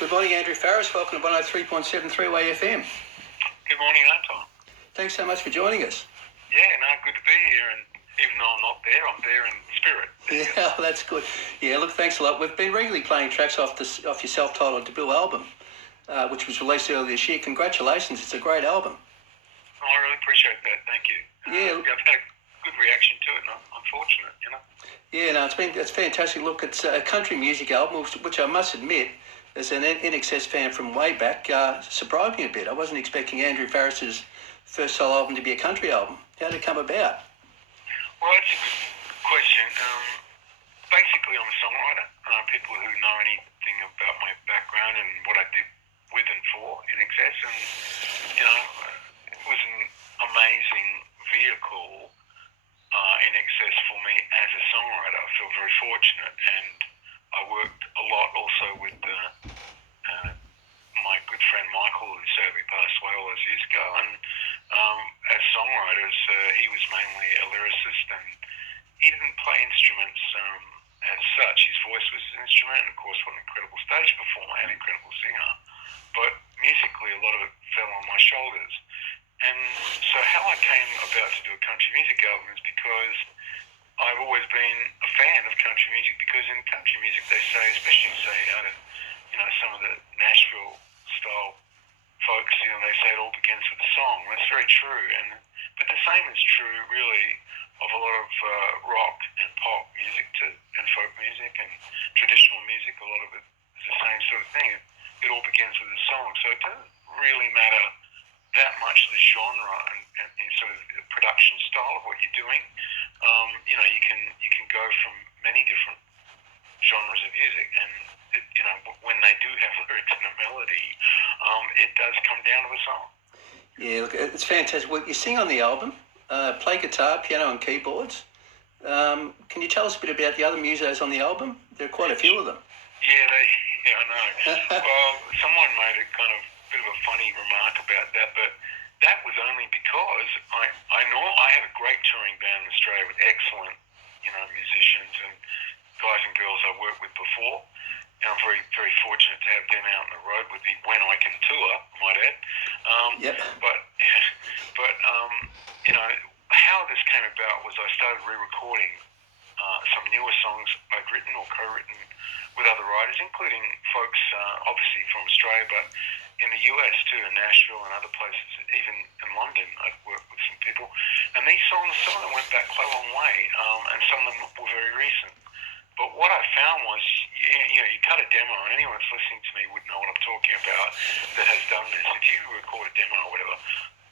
Good morning, Andrew Farriss. Welcome to 103.7 3WAY-FM. Good morning, Anton. Thanks so much for joining us. Yeah, no, good to be here. And even though I'm not there, I'm there in spirit. Yeah, that's good. Yeah, look, thanks a lot. We've been regularly playing tracks off your self-titled debut album, which was released earlier this year. Congratulations, it's a great album. Oh, I really appreciate that. Thank you. Yeah. I've had a good reaction to it, and I'm fortunate, you know. Yeah, no, it's fantastic. Look, it's a country music album, which I must admit, as an INXS fan from way back, surprised me a bit. I wasn't expecting Andrew Farriss's first solo album to be a country album. How did it come about? Well, that's a good question. Basically, I'm a songwriter. People who know anything about my background and what I did with and for INXS, and, you know, it was an amazing vehicle, INXS, for me as a songwriter. I feel very fortunate, and I worked a lot also with my good friend Michael, who sadly passed away all those years ago. And as songwriters, he was mainly a lyricist, and he didn't play instruments as such. His voice was an instrument, and of course, what an incredible stage performer and incredible singer. But musically, a lot of it fell on my shoulders. And so how I came about to do a country music album is because I've always been a fan of country music, because in country music they say, especially out of, you know, some of the Nashville style folks, you know, they say it all begins with a song. That's very true, but the same is true really of a lot of rock and pop music and folk music and traditional music. A lot of it is the same sort of thing. It all begins with a song, so it doesn't really matter that much the genre and sort of the production style of what you're doing. You know, you can go from many different genres of music, and you know, when they do have lyrics and a melody, it does come down to a song. Yeah, look, it's fantastic. Well, you sing on the album, play guitar, piano, and keyboards. Can you tell us a bit about the other musos on the album? There are quite a few of them. Yeah, I know. Well, someone made a kind of bit of a funny remark about that, but that was only because I know I have a great touring band in Australia with excellent, you know, musicians and guys and girls I worked with before. And I'm very, very fortunate to have them out on the road with me when I can tour, I might add. Yep. But you know, how this came about was I started re-recording some newer songs I'd written or co-written with other writers, including folks obviously from Australia, but in the US too, in Nashville and other places, even in London, I'd worked with some people. And these songs, some of them went back quite a long way, and some of them were very recent. But what I found was, you know, you cut a demo, and anyone that's listening to me would know what I'm talking about that has done this. If you record a demo or whatever,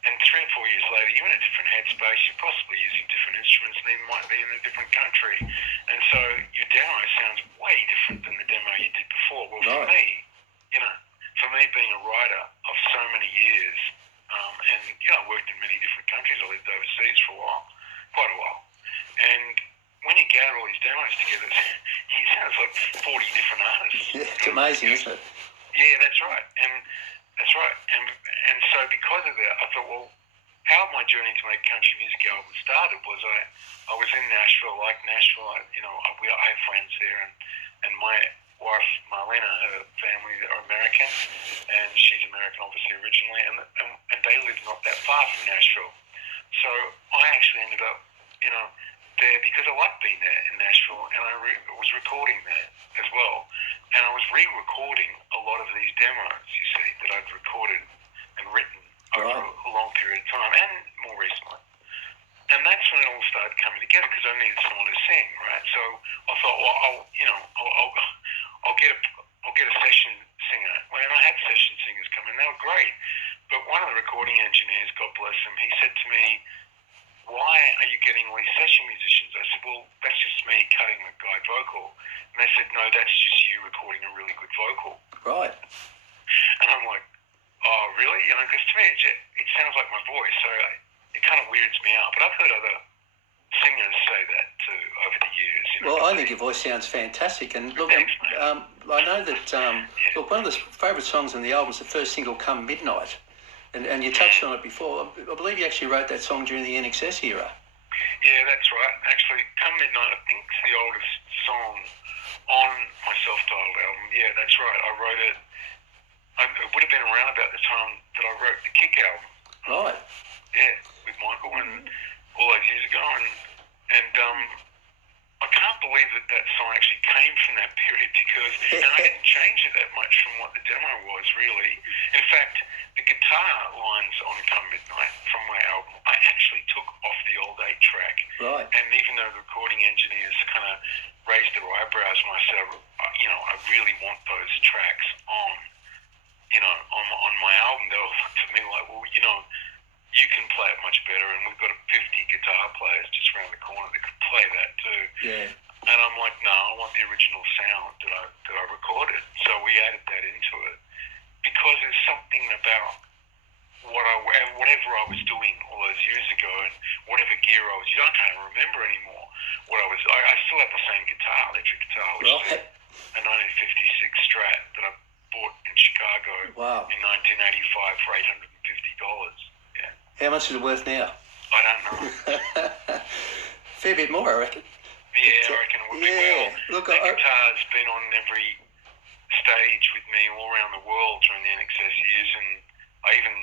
and 3 or 4 years later, you're in a different headspace, you're possibly using different instruments, and even might be in a different country. And so your demo sounds way different than the demo you did before. Well, for me, you know, for me being a writer of so many years, and, you know, I worked in many different countries, I lived overseas for a while, quite a while. And when you gather all these demos together, it sounds like 40 different artists. Yeah, it's amazing, isn't it? Yeah, that's right. And so because of that, I thought, well, how my journey to make country music album started was I was in Nashville, you know, I have friends there, and my wife, Marlena, her family are American, and she's American obviously originally, and they live not that far from Nashville. So I actually ended up, you know, there because I liked being there in Nashville, and I was recording there as well, and I was re-recording a lot of these demos, you see, that I'd recorded and written over a long period of time, and more recently. And that's when it all started coming together, because I needed someone to sing, right? So I thought, well, I'll get a session singer. Well, and I had session singers come in, they were great. But one of the recording engineers, God bless him, he said to me, why are you getting all these session musicians? I said, well, that's just me cutting a guide vocal. And they said, no, that's just you recording a really good vocal. Right. And I'm like, oh, really? You know, because to me it sounds like my voice, so it kind of weirds me out. But I've heard other singers say that too over the years. You know? Well, I think your voice sounds fantastic. And look, thanks, I know that, look, one of the favourite songs on the album is the first single, Come Midnight. And you touched on it before. I believe you actually wrote that song during the INXS era. Yeah, that's right. Actually, Come Midnight, I think it's the oldest song on my self-titled album. Yeah, that's right. I wrote it it would have been around about the time that I wrote the Kick album. Right. Yeah, with Michael and all those years ago, and I can't believe that song actually came from that period because, and I didn't change it that much from what the demo was really. In fact, the guitar lines on Come Midnight from my album, I actually took off the old 8-track. Right. And even though the recording engineers kind of raised their eyebrows when I said, I really want those tracks on, on my album, they were looked at me like, well, you can play it much better, and we've got 50 guitar players just around the corner that could play that too. Yeah. And I'm like, no, I want the original sound that I recorded. So we added that into it because there's something about whatever I was doing all those years ago, and whatever gear I was using, I can't remember anymore what I was. I still have the same guitar, electric guitar, which is a 1956 Strat that I bought in Chicago in 1985 for $850. Yeah. How much is it worth now? I don't know. Fair bit more, I reckon. Yeah, I reckon it would be. Yeah. Well, that guitar's been on every stage with me all around the world during the INXS years, and I even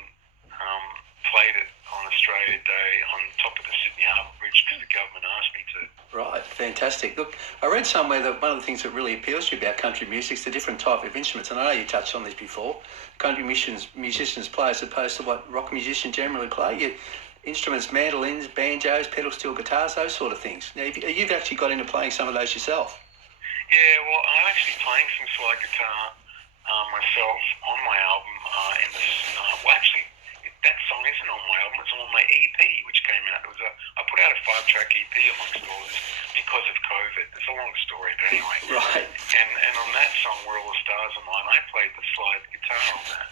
played it on Australia Day on top of the Sydney Harbour Bridge because the government asked me to. Right, fantastic. Look, I read somewhere that one of the things that really appeals to you about country music is the different type of instruments, and I know you touched on this before. Country musicians play as opposed to what rock musicians generally play. Instruments, mandolins, banjos, pedal steel guitars, those sort of things. Now, you've actually got into playing some of those yourself. Yeah, well, I'm actually playing some slide guitar myself on my album. That song isn't on my album. It's on my EP, which came out. I put out a 5-track EP amongst all this because of COVID. It's a long story, but anyway. Right. And on that song, Where All the Stars Are Mine, I played the slide guitar on that.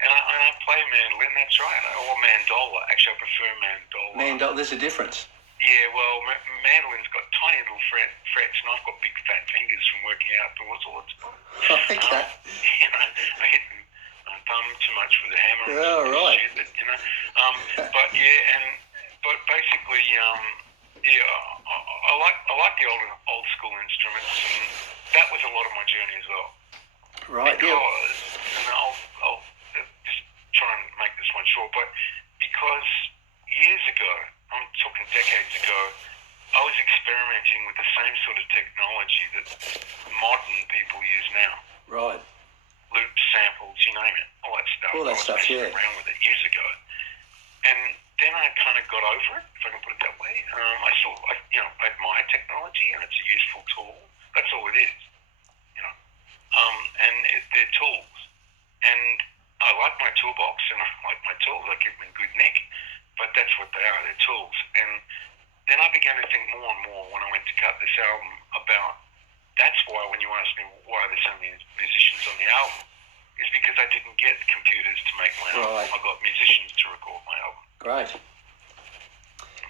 And I play mandolin, that's right. Or mandola. Actually, I prefer mandola. Mandola, there's a difference. Yeah, well, mandolin's got tiny little frets, and I've got big fat fingers from working outdoors all the time. Okay. I hit them thumb too much with a hammer. Oh, right. Shit, but basically, I like the old school instruments, and that was a lot of my journey as well. Right. Because, and I'll just try and make this one short, but because years ago, I'm talking decades ago, I was experimenting with the same sort of technology that modern people use now. Right. Loops, samples, you name it, all that stuff. All that stuff, yeah. I was around with it years ago. And then I kind of got over it, if I can put it that way. I admire technology, and it's a useful tool. That's all it is, they're tools. And I like my toolbox, and I like my tools. I keep them in good nick, but that's what they are. They're tools. And then I began to think more and more when I went to cut this album about. That's why when you asked me why there's so many musicians on the album, it's because I didn't get computers to make my album. Right. I got musicians to record my album. Great.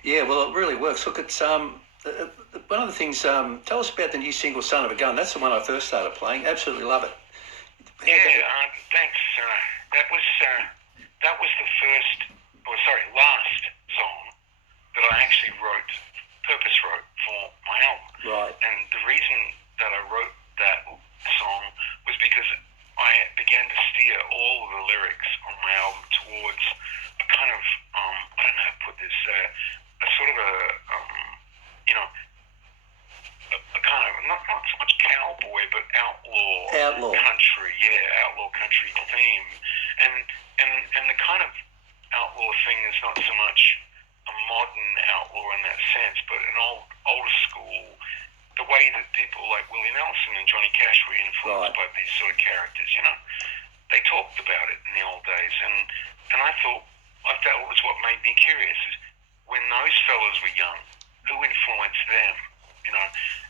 Yeah, well, it really works. Look, it's one of the things. Tell us about the new single "Son of a Gun." That's the one I first started playing. Absolutely love it. Thanks. That was the last song that I actually purpose wrote for my album. Right. And the reason that I wrote that song was because I began to steer all of the lyrics on my album towards a kind of, I don't know how to put this, a sort of a kind of, not so much cowboy, but outlaw country, outlaw country theme. And the kind of outlaw thing is not so much a modern outlaw in that sense, but an older school, the way that people like Willie Nelson and Johnny Cash were influenced by these sort of characters, they talked about it in the old days, and I thought that was what made me curious, is when those fellas were young, who influenced them,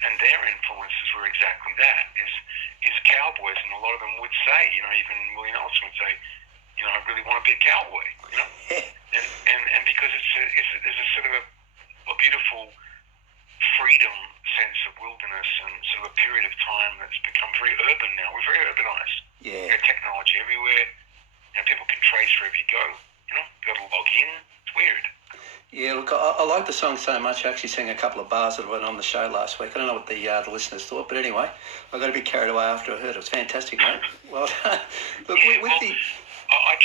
and their influences were exactly that, is cowboys, and a lot of them would say, even Willie Nelson would say, I really want to be a cowboy, and because there's a sort of a beautiful freedom sense of wilderness and sort of a period of time that's become very urban now. We're very urbanized. Yeah. We've got technology everywhere. People can trace wherever you go. Got to log in. It's weird. Yeah, look, I like the song so much. I actually sang a couple of bars that went on the show last week. I don't know what the listeners thought, but anyway, I got a bit carried away after I heard it. It was fantastic, mate. Well done. Look, Yeah, with well, the... I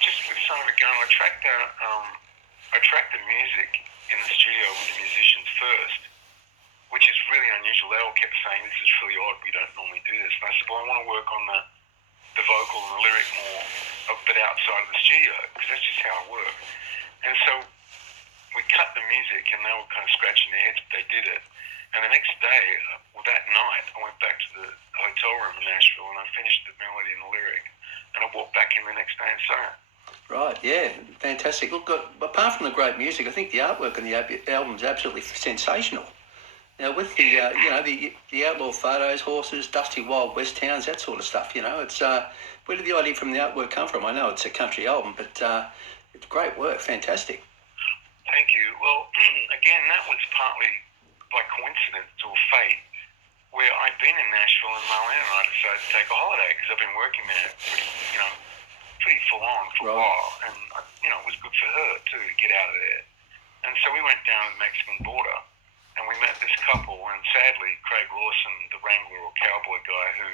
just with some of it going, I track the music in the studio with the musicians first, which is really unusual. They all kept saying, this is really odd, we don't normally do this. And I said, well, I want to work on the vocal and the lyric more, but outside of the studio, because that's just how I work. And so we cut the music, and they were kind of scratching their heads, but they did it. And the next day, that night, I went back to the hotel room in Nashville, and I finished the melody and the lyric, and I walked back in the next day and sang it. Right, yeah, fantastic. Look, apart from the great music, I think the artwork on the album's absolutely sensational. Now, with the the outlaw photos, horses, dusty Wild West towns, that sort of stuff, it's where did the idea from the artwork come from? I know it's a country album, but it's great work, fantastic. Thank you. Well, again, that was partly by coincidence or fate, where I'd been in Nashville and Marlene and I decided to take a holiday because I've been working there pretty full on for a while, and it was good for her too to get out of there. And so we went down to the Mexican border, and we met this couple, and sadly Craig Lawson, the wrangler or cowboy guy who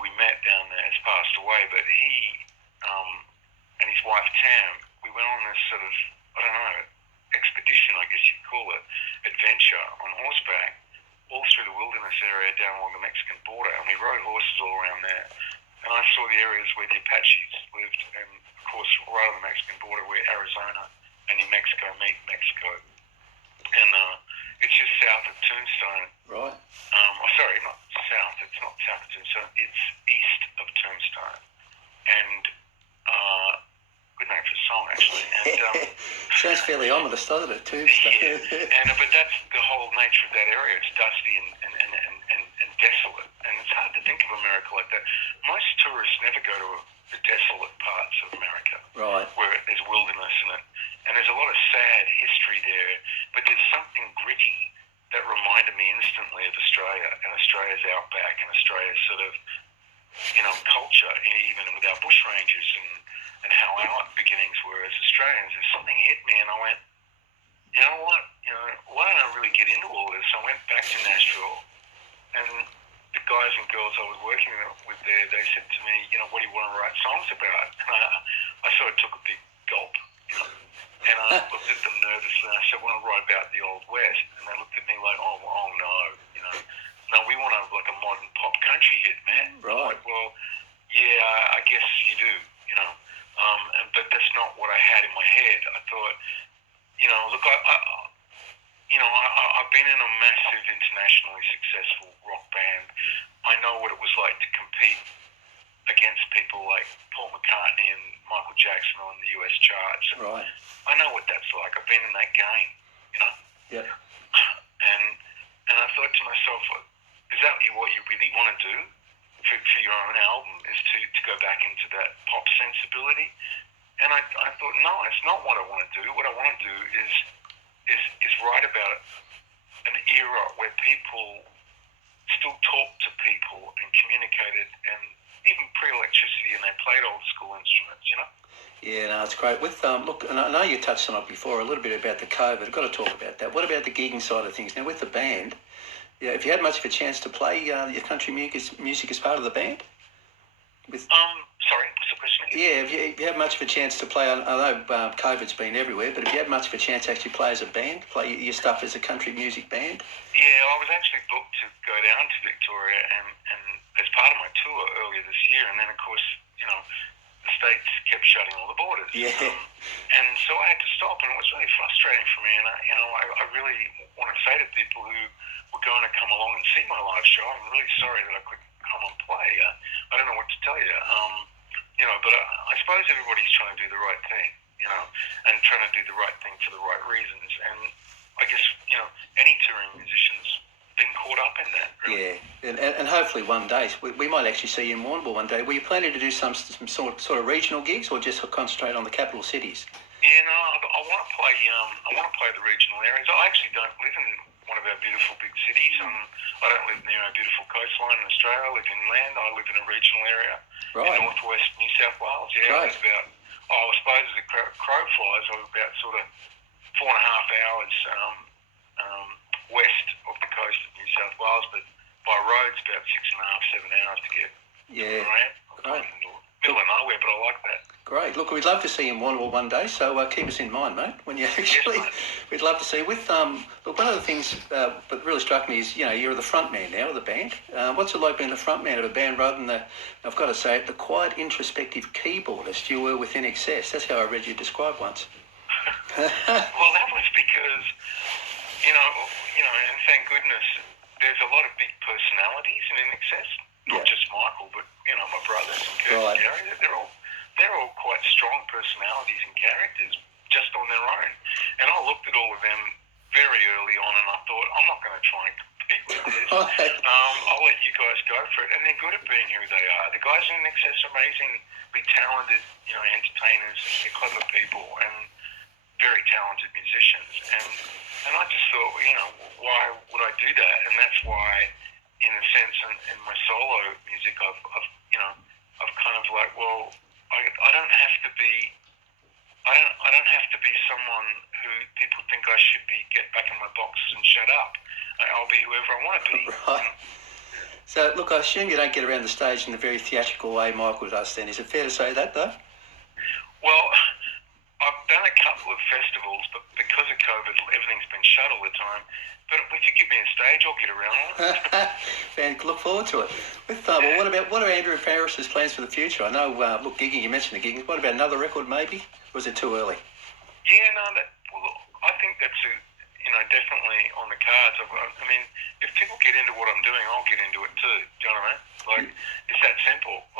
we met down there, has passed away, but he and his wife Tam, we went on this sort of, I don't know, expedition, I guess you'd call it, adventure on horseback all through the wilderness area down along the Mexican border, and we rode horses all around there. And I saw the areas where the Apaches lived, and of course right on the Mexican border where Arizona and New Mexico meet Mexico. And it's just south of Tombstone. Right. Sorry, not south. It's not south of Tombstone. It's east of Tombstone. And good name for a song, actually. And sounds fairly ominous, doesn't it? Tombstone. Yeah. But that's the whole nature of that area. It's dusty and desolate. And it's hard to think of America like that. Most tourists never go to the desolate parts of America, right, where there's wilderness in it. And there's a lot of sad history there, but there's something gritty that reminded me instantly of Australia and Australia's outback and Australia's sort of, culture, even with our bushrangers and how our beginnings were as Australians. And something hit me, and I went, you know what? Why don't I really get into all this? I went back to Nashville, and the guys and girls I was working with there, they said to me, what do you want to write songs about? And I sort of took a big gulp, and I looked at them nervously, and I said, I want to write about the Old West. And they looked at me like, oh no, no, we want a modern pop country hit, man. Right. Like, well, yeah, I guess you do, but that's not what I had in my head. I thought, look, I've been in a massive internationally successful rock band. I know what it was like to compete against people like Paul McCartney and Michael Jackson on the US charts. And right. I know what that's like. I've been in that game, Yeah. And I thought to myself, is that what you really want to do for your own album, is to go back into that pop sensibility? And I thought, no, it's not what I want to do. What I want to do is write about an era where people still talked to people and communicated, and even pre-electricity, and they played old school instruments, Yeah, no, it's great. With look, and I know you touched on it before a little bit about the COVID. I've got to talk about that. What about the gigging side of things? Now, with the band, if you had much of a chance to play your country music as part of the band? Sorry, what's the question? Yeah, if you had much of a chance to play, I know COVID's been everywhere, but if you had much of a chance to actually play as a band, play your stuff as a country music band? Yeah, I was actually booked to go down to Victoria and as part of my tour earlier this year, and then of course, the States kept shutting all the borders. Yeah. And so I had to stop, and it was really frustrating for me, and I really want to say to people who were going to come along and see my live show, I'm really sorry that I couldn't come and play. I don't know what to tell you. But I suppose everybody's trying to do the right thing, and trying to do the right thing for the right reasons. And I guess, any touring musician's been caught up in that, really. Yeah, and hopefully one day, we might actually see you in Warrnambool one day. Were you planning to do some sort of regional gigs, or just concentrate on the capital cities? Yeah, no, I want to play. I want to play the regional areas. I actually don't live in one of our beautiful big cities. I don't live near our beautiful coastline in Australia. I live inland. I live in a regional area in northwest New South Wales. Yeah, I live about, I suppose as a crow flies, I'm about sort of 4.5 hours west of the coast of New South Wales, but by road it's about 6.5, 7 hours to get around. Great. Middle of nowhere, but I like that. Great. Look, we'd love to see you in Warrnambool one day, so keep us in mind, mate. When you actually, we'd love to see. Look, one of the things that really struck me is, you're the front man now of the band. What's it like being the front man of a band rather than I've got to say it, the quiet, introspective keyboardist you were with INXS? That's how I read you described once. Well, that was because, and thank goodness, there's a lot of big personalities in INXS. Not just Michael, but my brothers and Kurt and Gary. They're all quite strong personalities and characters just on their own. And I looked at all of them very early on, and I thought, I'm not going to try and compete with this. I'll let you guys go for it. And they're good at being who they are. The guys in INXS are amazingly talented, entertainers. They're clever people and very talented musicians. And I just thought, why would I do that? And that's why, in a sense, in my solo music, I've kind of like, well, I don't have to be, I don't have to be someone who people think I should be. Get back in my box and shut up. I'll be whoever I want to be. Right. So, look, I assume you don't get around the stage in the very theatrical way Michael does. Then, is it fair to say that, though? Well, I've done a couple of festivals, but because of COVID, everything's been shut all the time. But if you give me a stage, I'll get around on it. Fan, look forward to it. Well, what are Andrew Farriss's plans for the future? I know, gigging, you mentioned the gigging. What about another record, maybe? Or was it too early? Yeah, no, I think that's definitely on the cards. I mean, if people get into what I'm doing, I'll get into it too. Do you know what I mean? Like, it's that simple.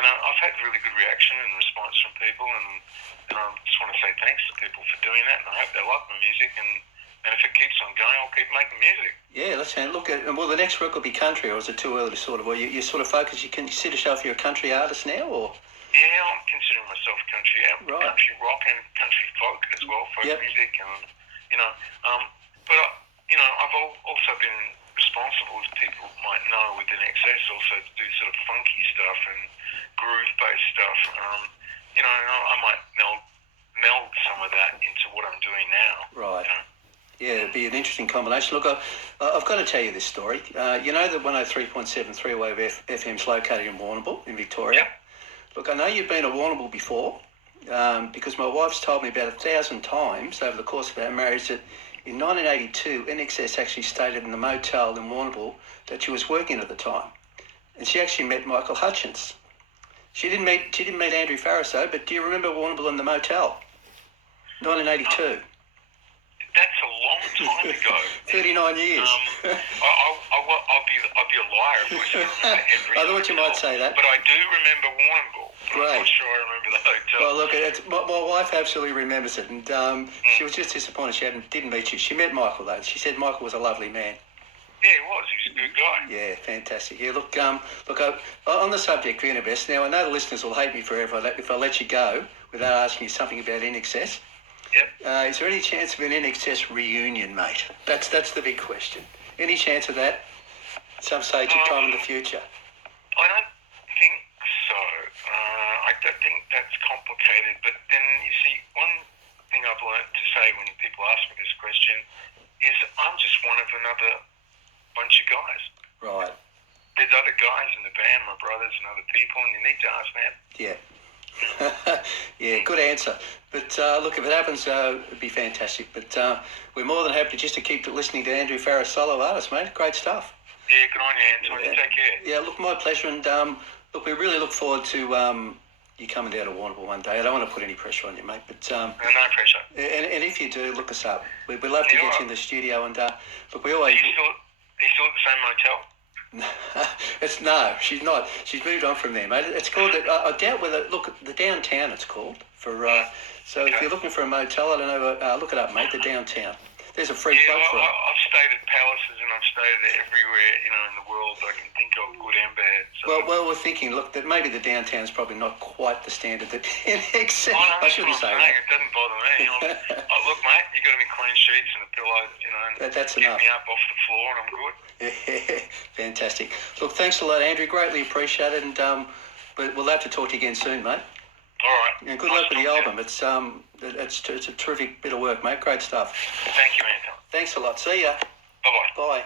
And I've had really good reaction and response from people, and I just want to say thanks to people for doing that, and I hope they like my music, and if it keeps on going, I'll keep making music. Yeah, let's look at. Well, the next record will be country, or is it too early to sort of? Well, you sort of focus. You consider yourself you're a country artist now, or? Yeah, I'm considering myself country, country rock and country folk as well, folk music, and but I've also been responsible, as people might know, with INXS also to do sort of funky stuff and groove-based stuff. I might meld some of that into what I'm doing now. Right. Yeah, it'd be an interesting combination. Look, I've got to tell you this story. You know that 103.7 3WAY-FM is located in Warrnambool, in Victoria. Yep. Look, I know you've been to Warrnambool before, because my wife's told me about 1,000 times over the course of our marriage that in 1982, INXS actually stayed in the motel in Warrnambool that she was working at the time, and she actually met Michael Hutchins. She didn't meet Andrew Farriss though. But do you remember Warrnambool in the motel? 1982. That's a long time ago. 39 years. I'll be a liar if I said I remember every I thought you might say that. But I do remember Warrnambool. Great. I'm not sure I remember the hotel. Well, look, my wife absolutely remembers it, and she was just disappointed she didn't meet you. She met Michael though. She said Michael was a lovely man. Yeah, he was. He was a good guy. Yeah, fantastic. Yeah, look, on the subject of INXS, now I know the listeners will hate me forever if I let you go without asking you something about INXS. Yep. Is there any chance of an INXS reunion, mate? That's the big question. Any chance of that at some stage of time in the future? I don't think so. I think that's complicated. But then, you see, one thing I've learned to say when people ask me this question is I'm just one of another bunch of guys. Right. There's other guys in the band, my brothers and other people, and you need to ask them. Yeah. Yeah, good answer. But look, if it happens, it'd be fantastic. But we're more than happy just to keep listening to Andrew Farriss, solo artist, mate. Great stuff. Yeah, good on you, Anton. You take care. Yeah, look, my pleasure. And look, we really look forward to you coming down to Warrnambool one day. I don't want to put any pressure on you, mate. But no pressure. And if you do, look us up. We'd love to get you in the studio. And look, we always. Are you still at the same motel? No, she's not. She's moved on from there, mate. It's called, I doubt whether, look, the Downtown it's called. So if you're looking for a motel, I don't know, look it up, mate, the Downtown. There's a free plug for it. I've stayed at palaces and I've stayed everywhere, in the world I can think of, good and bad. So. Well, we're thinking, look, that maybe the Downtown's probably not quite the standard that INXS. I shouldn't say that. It doesn't bother me. Look, mate, you got to be clean sheets and a pillow, and that's enough. Get me up off the floor and I'm good. Yeah, fantastic. Look, thanks a lot, Andrew. Greatly appreciated, and but we'll have to talk to you again soon, mate. All right. And good luck with the album. It's a terrific bit of work, mate. Great stuff. Thank you, Anton. Thanks a lot. See ya. Bye-bye. Bye.